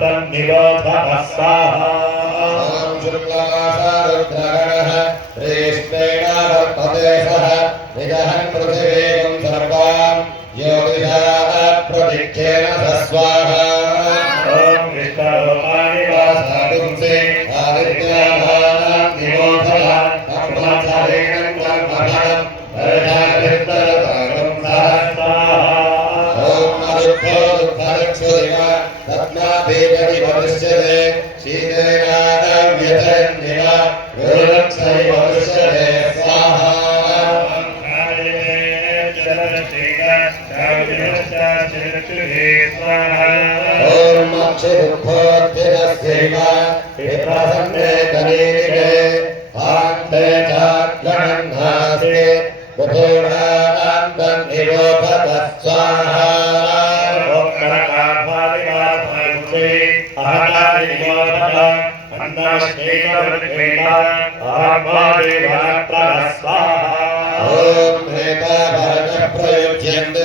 तन्निरोधः स्वाहा ॐ शुक्लमासारुद्रगणः श्रेष्ठेन वर्तते सः निजहन् पृथिवीं सर्वां ज्योतिषाः प्रदिक्षेण स्वाहा ॐ विष्णुरूपाणि वासागुंसे आदित्यानां निरोधः ब्रह्मचारेण कर्मफलं वर्षाभिस्तरतागं सहस्राः ॐ मरुद्धो दुःखरक्षुरिव तत्नादेवि भविष्यते शीतेन व्यथयन्निव गुरुरक्षै भविष्यते स्वाहा ॐ मक्षिदुःखोद्धिरस्यैव विप्रसन्ने कनीनिके आन्ते चाग्गणन्नास्ति बुधूनान्तन्निरोधतः स्वाहा ॐ प्रेता भरतः प्रयुज्यन्ते